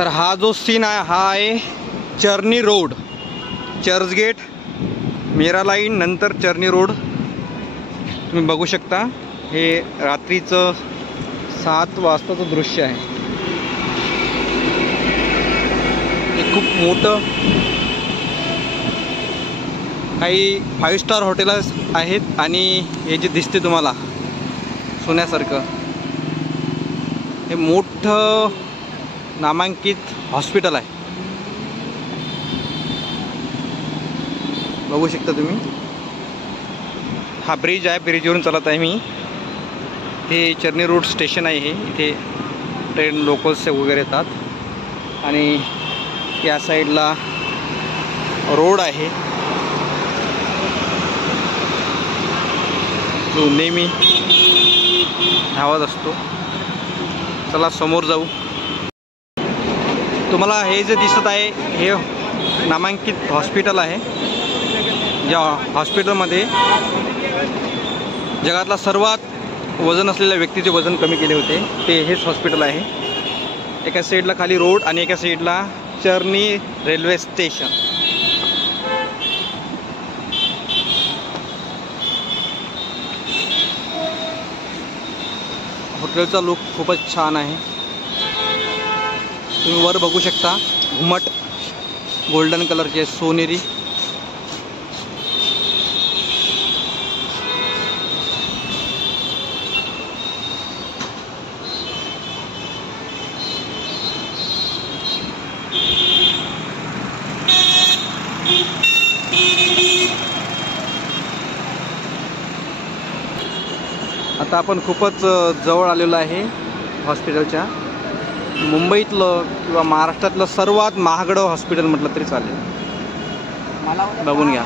तर हा जो सीन आहे हा आहे चर्नी रोड, चर्चगेट, मीरा लाईन, नंतर चर्नी रोड. तुम्ही बघू शकता हे रात्रीचं 7 वाजताचं दृश्य आहे. हे खूप मोठं काही 5 स्टार हॉटेल्स आहेत आणि हे जे दिसते तुम्हाला सोन्यासारखं हे मोठं नामांकित हॉस्पिटल आहे. बघू शकता तुम्ही. हा ब्रिज आहे, ब्रिजवरून चालत आहे मी. हे चर्नी रोड स्टेशन आहे. हे इथे ट्रेन लोकल्स वगैरे येतात आणि या साईडला रोड आहे जो नेहमी धावत असतो. चला समोर जाऊ. तुम्हाला हे जे दिसत आहे हे नामांकित हॉस्पिटल आहे. ज्या हॉस्पिटलमध्ये जगातला सर्वात वजन असलेल्या व्यक्तीचे वजन कमी केले होते ते हेच हॉस्पिटल आहे. एका साईडला खाली रोड आणि एका साईडला चर्नी रेल्वे स्टेशन. हॉटेलचा लुक खूपच छान आहे. तुम्ही वर बघू शकता घुमट गोल्डन कलरचे सोनेरी. आता आपण खूपच जवळ आलेलो आहे हॉस्पिटलच्या. मुंबईतलं किंवा महाराष्ट्रातलं सर्वात महागडं हॉस्पिटल म्हटलं तरी चालेल. बघून घ्या.